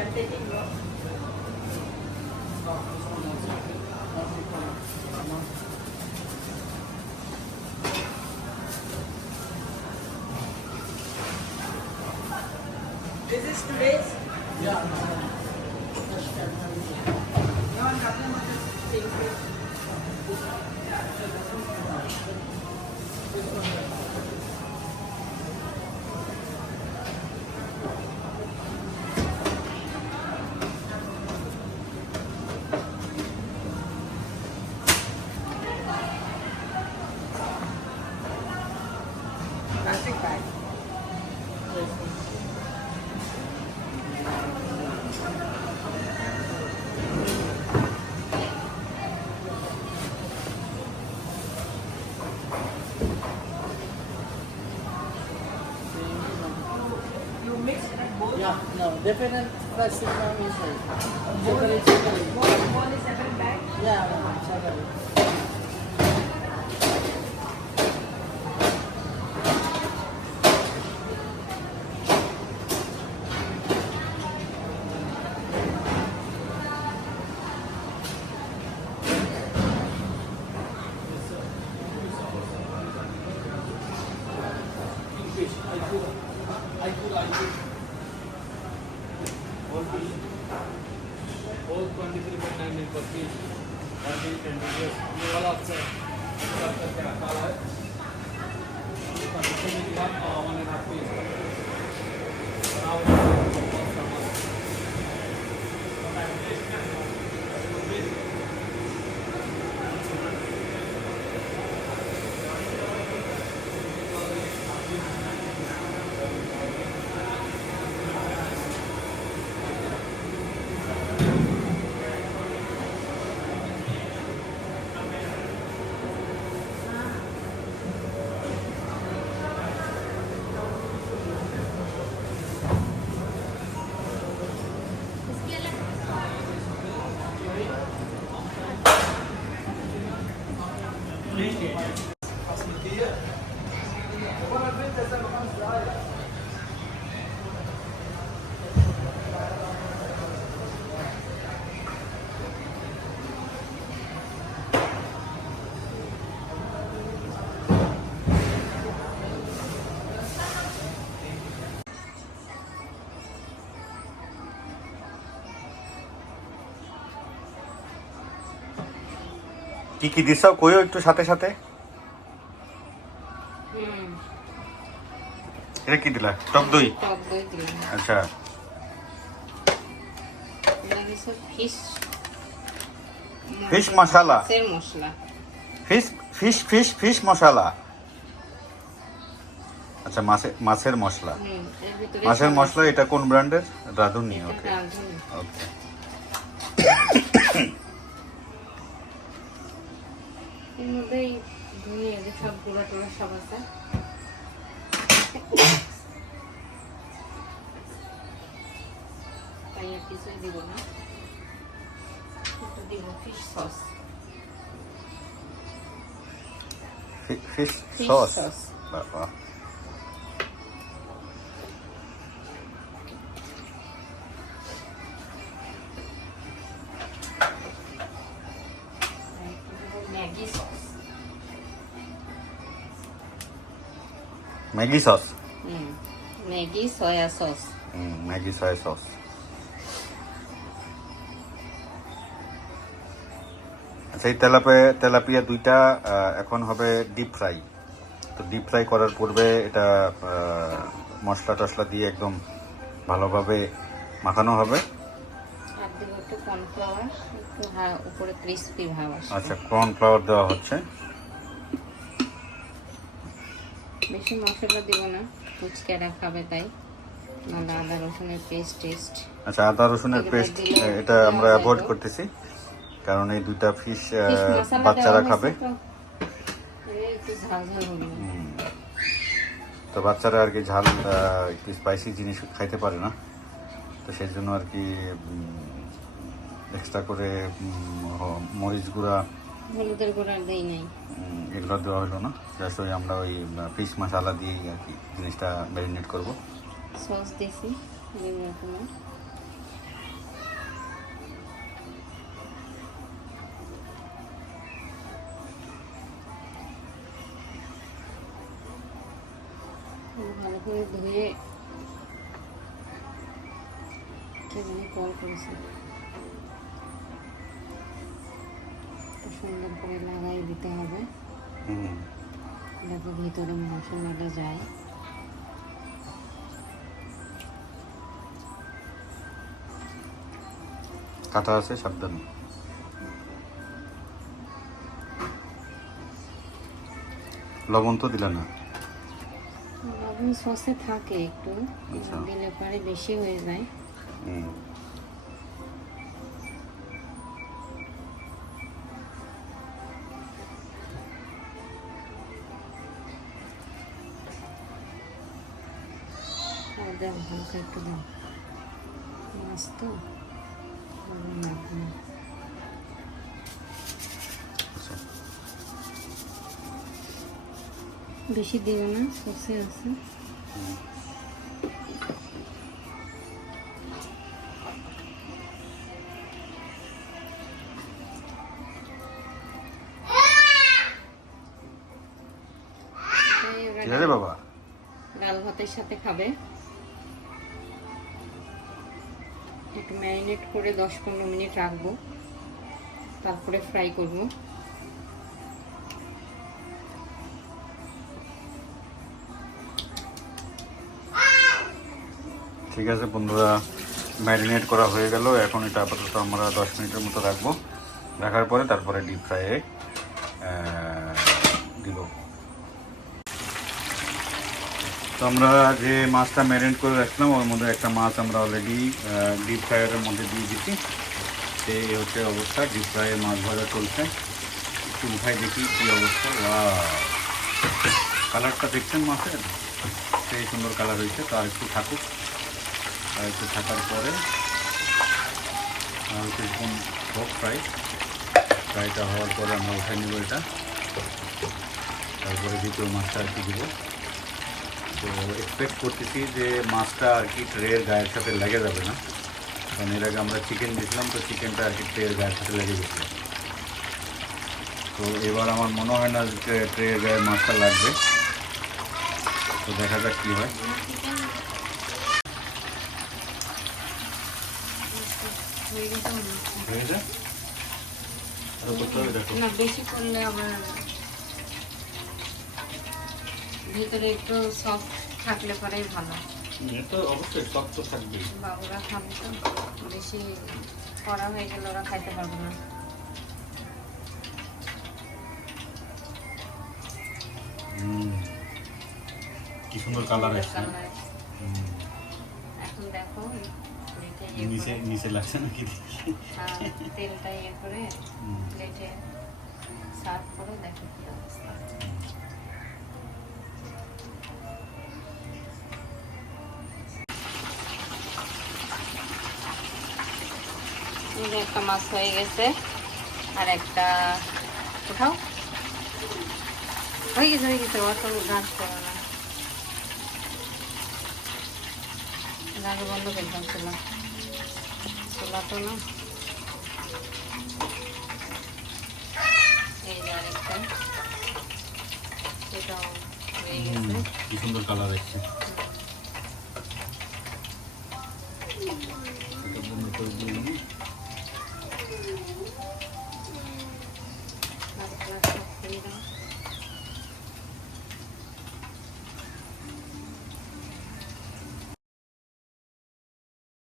I'm taking notes. This is today's? Yeah. No, nothing much is changed. Plastic bag. You mix like both? Yeah, no, different plastic from inside. Both Separate. one is separate bag? Yeah, separate. All 23.99 per piece. 40 centimeters. ये वाला आपका करके रखा हुआ है। इसका कितने की बात 1.5 piece। কি কি দিছাও কইও একটু সাথে সাথে। এটা কি দিলা? টক দই। টক দই দিলাম। আচ্ছা, এটা হচ্ছে ফিশ ফিশ মশলা। মাছের মশলা। ফিশ মশলা। আচ্ছা, মাছের মশলা। এর ভিতরে মাছের মশলা। এটা কোন ব্র্যান্ডের? রাঁধুনি। এটা ওকে রাঁধুনি। ওকে। এর মধ্যে ধনিয়া যে সব গুঁড়া টুড়া সব আছে। তাই আর কিছুই দিব না, একটু দিব fish sauce. Fish Fish sauce. sauce. বাহ, Maggi sauce. Maggi sauce. Maggi soya sauce. Maggi soya sauce. আচ্ছা, এই তেলাপিয়া দুইটা এখন হবে ডিপ ফ্রাই। তো ডিপ ফ্রাই করার পূর্বে এটা মশলা টশলা দিয়ে একদম ভালোভাবে মাখানো হবে। আর দিব একটু কর্নফ্লাওয়ার, একটু উপরে ক্রিস্পি ভাব আসবে। আচ্ছা, কর্নফ্লাওয়ার দেওয়া হচ্ছে। বেশি মশলা দিব না, ফুচকারা খাবে তাই। নাহলে আদা রসুনের টেস্ট। আচ্ছা, আদা রসুনের পেস্ট এটা আমরা অ্যাভয়েড করতেছি, কারণ এই দুইটা ফিশ বাচ্চারা খাবে। একটু ঝাল ঝাল হবে। তো বাচ্চারা আর কি ঝাল একটু স্পাইসি জিনিস খাইতে পারে না, তো সেই জন্য আর কি এক্সট্রা করে মরিচ গুঁড়া, হলুদের গুঁড়া দেই নাই, এগুলো দেওয়া হলো না। জাস্ট ওই আমরা ওই ফিশ মশলা দিয়েই আর কি জিনিসটা ম্যারিনেট করবো। সস দিছি বিভিন্ন রকমের। ভালো করে ধুয়ে কে জানি কল করেছে, সুন্দর করে লাগাই দিতে হবে যাতে ভিতরে মাংস মিলে যায়। কাটা আছে, সাবধান। লবণ তো দিলা না? লবণ সসে থাকে একটু, আচ্ছা। দিলে পরে বেশি হয়ে যায়। হুম। দাও হালকা একটু দাও, মাছ তো লবণ লাগবে না। আচ্ছা। বেশি দিও না, সসে আছে। ঠিক আছে বাবা। ডাল ভাতের সাথে খাবে। একটু ম্যারিনেট করে 10-15 মিনিট রাখবো, তারপরে ফ্রাই করব। ঠিক আছে বন্ধুরা, ম্যারিনেট করা হয়ে গেল। এখন এটা আপাতত আমরা 10 মিনিটের মতো রাখবো। রাখার পরে তারপরে ডিপ ফ্রাইয়ে দিব। তো আমরা যে মাছটা ম্যারিনেট করে রাখলাম ওর মধ্যে একটা মাছ আমরা অলরেডি ডিপ ফ্রাইয়ের মধ্যে দিয়ে দিচ্ছি। এই হচ্ছে অবস্থা, ডিপ ফ্রাইয়ে মাছ ভাজা চলছে। একটু উঠাই দেখি কী অবস্থা। কালারটা দেখছেন মাছের, সেই সুন্দর কালার হয়েছে। তো আর একটু থাকুক, আর একটু থাকার পরে আর কিছুক্ষণ হোক ফ্রাইটা হওয়ার পরে আমরা উঠে নেব এটা। তারপরে দ্বিতীয় মাছটা আর কি দেবো। তো এক্সপেক্ট করতেছি যে মাছটা আর কি ট্রের গায়ের সাথে লেগে যাবে না, কারণ এর আগে আমরা চিকেন দিয়েছিলাম, তো চিকেনটা আর কি ট্রের গায়ের সাথে লেগে গেছে। তো এবার আমার মনে হয় না যে ট্রের গায়ে মাছটা লাগবে। তো দেখা যাক কী হয়। হয়ে যায় আরো করতে হবে, দেখো। না, বেশি করলে আবার ভিতরে একটু সফট থাকলে পরেই ভালো। তো অবশ্যই শক্ত থাকবে। বাবুরা খাবে তো, বেশি করা হয়ে গেলে ওরা খাইতে পারবে না। কি সুন্দর কালার আসছে। কালার। এখন দেখো প্লেটে ইয়ে নিচে করে, নিচে লাগছে নাকি? তেলটা ইয়ে করে প্লেটে সার্ভ করে দেখো কি অবস্থা। একটা মাছ হয়ে গেছে, আর একটা উঠাও। হয়ে গেছে অত গাছ করো না, আগে বন্ধ করতাম চোলা তো না। এই যে আরেকটা, এটাও হয়ে গেছে। কি সুন্দর কালার আসছে। এটা বন্ধ করে দিলাম। আর একটা খুলে দাও।